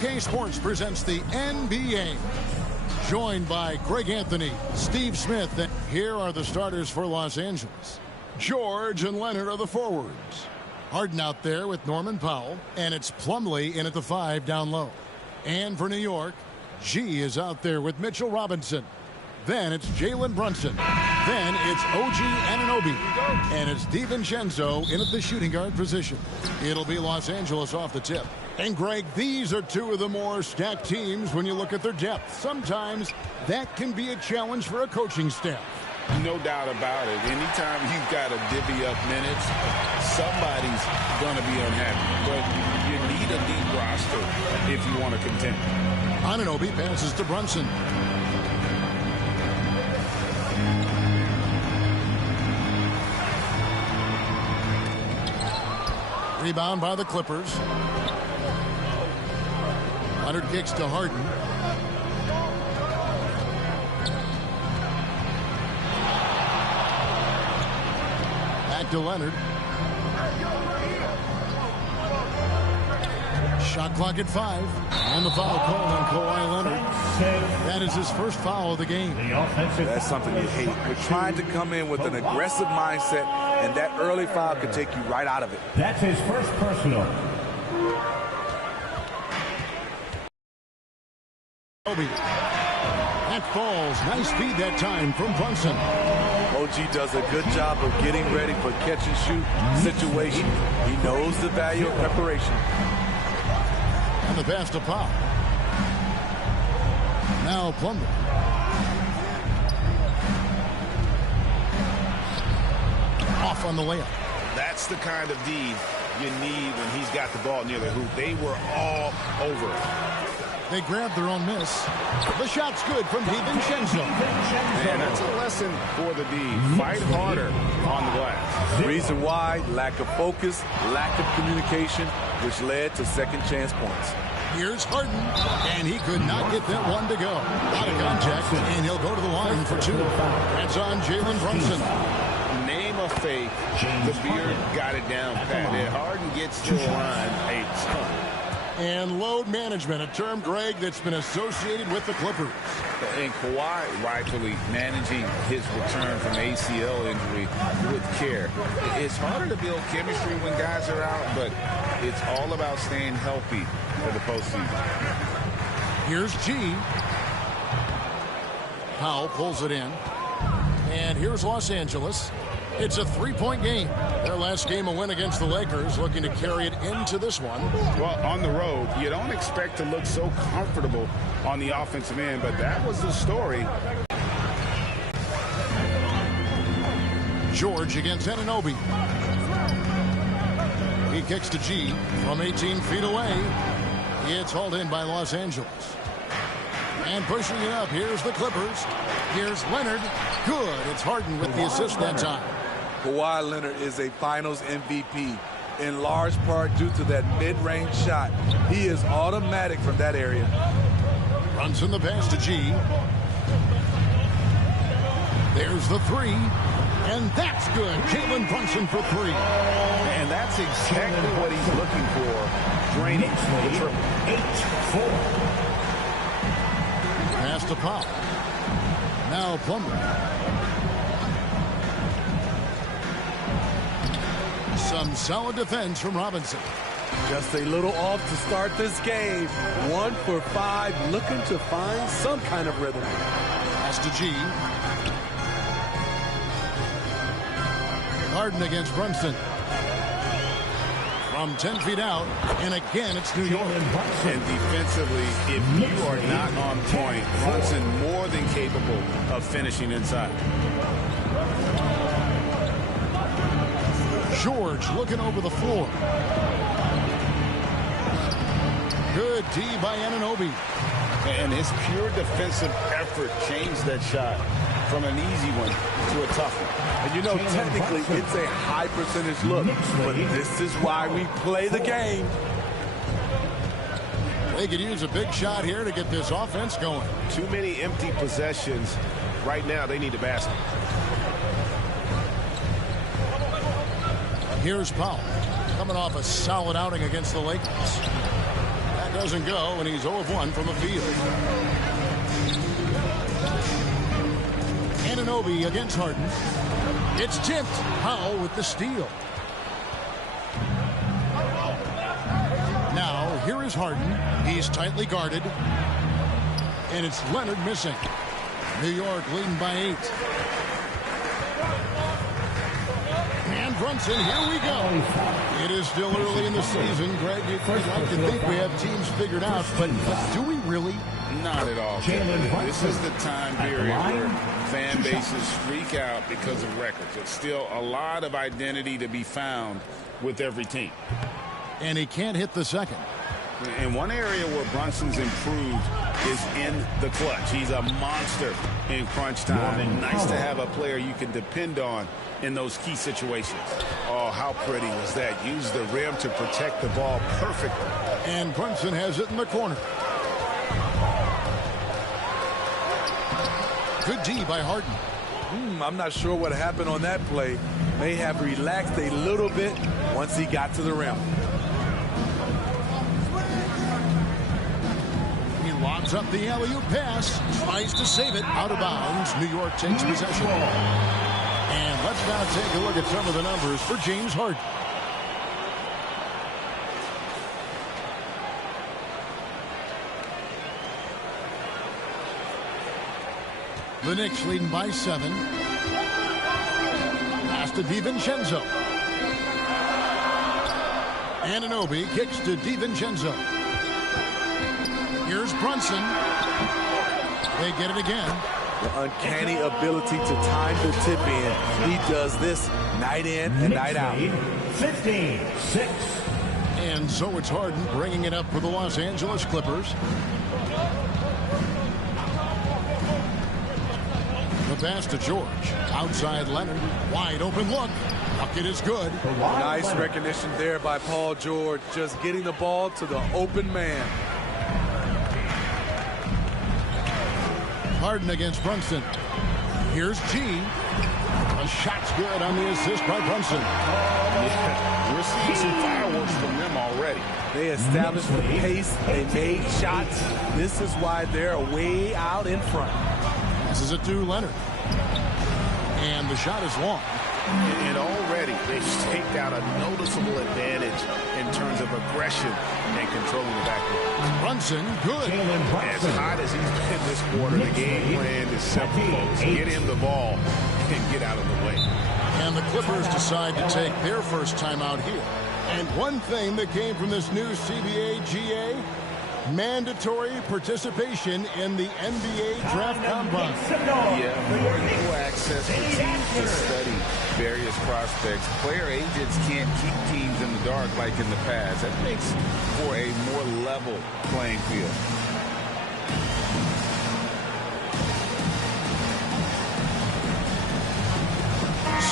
2K Sports presents the NBA. Joined by Greg Anthony, Steve Smith, and here are the starters for Los Angeles. George and Leonard are the forwards. Harden out there with Norman Powell, and it's Plumlee in at the 5 down low. And for New York, G is out there with Mitchell Robinson. Then it's Jalen Brunson. Then it's OG Anunoby. And it's DiVincenzo in at the shooting guard position. It'll be Los Angeles off the tip. And Greg, these are two of the more stacked teams when you look at their depth. Sometimes that can be a challenge for a coaching staff. No doubt about it. Anytime you've got to divvy up minutes, somebody's going to be unhappy. But you need a deep roster if you want to contend. Anunoby passes to Brunson. Rebound by the Clippers. Leonard kicks to Harden. Back to Leonard. Shot clock at 5. And the foul called on Kawhi Leonard. That is his first foul of the game. That's something you hate. We're trying to come in with an aggressive mindset, and that early foul could take you right out of it. That's his first personal. That falls. Nice feed that time from Brunson. OG does a good job of getting ready for catch and shoot situation. He knows the value of preparation. And the pass to Powell. Now Plumlee. Off on the layup. That's the kind of D you need when he's got the ball near the hoop. They were all over it. They grabbed their own miss. The shot's good from DiVincenzo. Man, that's a lesson for the D. Fight harder on the glass. Reason why, lack of focus, lack of communication, which led to second chance points. Here's Harden, and he could not get that one to go. Out of contact, and he'll go to the line for 2. That's on Jalen Brunson. Name a fake. The beard got it down, Pat. And Harden gets to the line a ton. And load management, a term, Greg, that's been associated with the Clippers. And Kawhi rightfully managing his return from ACL injury with care. It's harder to build chemistry when guys are out, but it's all about staying healthy for the postseason. Here's G. Powell pulls it in. And here's Los Angeles. It's a 3-point game. Their last game a win against the Lakers, looking to carry it into this one. Well, on the road, you don't expect to look so comfortable on the offensive end, but that was the story. George against Anunoby. He kicks to G from 18 feet away. It's hauled in by Los Angeles. And pushing it up, here's the Clippers. Here's Leonard. Good. It's Harden with the assist that time. Kawhi Leonard is a finals MVP, in large part due to that mid-range shot. He is automatic from that area. Brunson the pass to G. There's the 3. And that's good. Jalen Brunson for 3. And that's exactly what he's looking for. Draining the triple. 8-4. Pass to Powell. Now Plumlee. Some solid defense from Robinson. Just a little off to start this game. 1 for 5, looking to find some kind of rhythm. Pass to G. Harden against Brunson. From 10 feet out, and again, it's New York. And defensively, if you are not on point, Brunson more than capable of finishing inside. George looking over the floor. Good D by Anunoby. And his pure defensive effort changed that shot from an easy one to a tough one. And you know, technically, it's a high percentage look, but this is why we play the game. They could use a big shot here to get this offense going. Too many empty possessions. Right now, they need a basket. Here's Powell, coming off a solid outing against the Lakers. Back doesn't go, and he's 0 of 1 from the field. Anunoby against Harden. It's tipped. Powell with the steal. Now, here is Harden. He's tightly guarded. And it's Leonard missing. New York leading by 8. And Brunson, here we go. It is still early in the season. Greg, you'd like to think we have teams figured out, but do we really? Not at all. This is the time period where fan bases freak out because of records. It's still a lot of identity to be found with every team. And he can't hit the second. And one area where Brunson's improved is in the clutch. He's a monster in crunch time. Nice to have a player you can depend on in those key situations. Oh, how pretty was that? Use the rim to protect the ball perfectly. And Brunson has it in the corner. Good D by Harden. I'm not sure what happened on that play. May have relaxed a little bit once he got to the rim. He lobs up the alley-oop pass. Tries to save it. Out of bounds. New York takes possession. And let's now take a look at some of the numbers for James Harden. The Knicks leading by 7. Pass to DiVincenzo. Anunoby kicks to DiVincenzo. Here's Brunson. They get it again. The uncanny ability to time the tip in. He does this night in and night out. 15-6. And so it's Harden bringing it up for the Los Angeles Clippers. The pass to George. Outside Leonard. Wide open look. Bucket is good. Nice recognition there by Paul George. Just getting the ball to the open man. Harden against Brunson. Here's G. A shot's good on the assist by Brunson. Yeah, we're seeing some fireworks from them already. They established the pace. They made shots. This is why they're way out in front. Passes it to Leonard. And the shot is long. And already they've staked out a noticeable advantage in terms of aggression and controlling the backcourt. Brunson, good. As hot as he's been this quarter, the game plan is simple, folks. Get him the ball and get out of the way. And the Clippers decide to take their first time out here. And one thing that came from this new CBA GA, mandatory participation in the NBA Draft Combine. Yeah, more equal access for teams to study various prospects. Player agents can't keep teams in the dark like in the past. That makes for a more level playing field.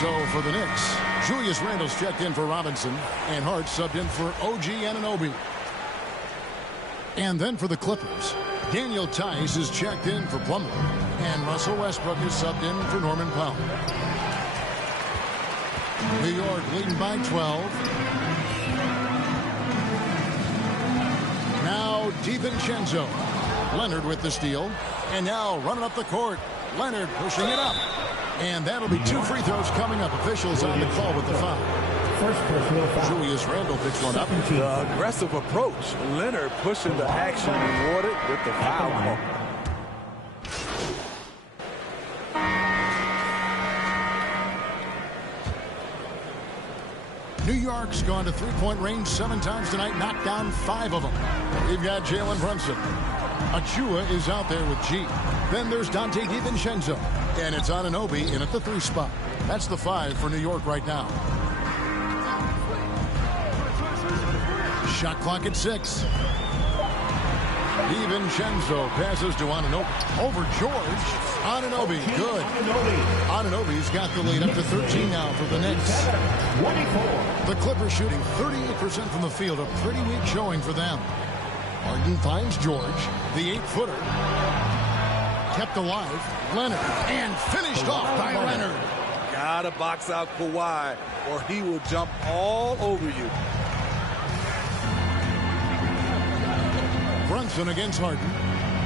So for the Knicks, Julius Randle's checked in for Robinson, and Hart subbed in for OG Anunoby. And then for the Clippers, Daniel Tice is checked in for Plumlee, and Russell Westbrook is subbed in for Norman Powell. New York leading by 12. Now DiVincenzo. Leonard with the steal. And now running up the court. Leonard pushing it up. And that'll be 2 free throws coming up. Officials on the call with the foul. First personal foul. Julius Randle picks one up. The aggressive approach. Leonard pushing the action, rewarded with the foul call. New York's gone to three-point range 7 times tonight, knocked down 5 of them. We've got Jalen Brunson. Achua is out there with G. Then there's Dante DiVincenzo. And it's Anunoby in at the 3 spot. That's the 5 for New York right now. Shot clock at 6. DiVincenzo passes to Anunoby. Over George. Anunoby, good. Anunoby's got the lead up to 13 now for the Knicks. 24. The Clippers shooting 38% from the field. A pretty weak showing for them. Harden finds George, the 8-footer. Kept alive. Leonard. And finished off by Leonard. Gotta box out Kawhi, or he will jump all over you. Johnson against Harden.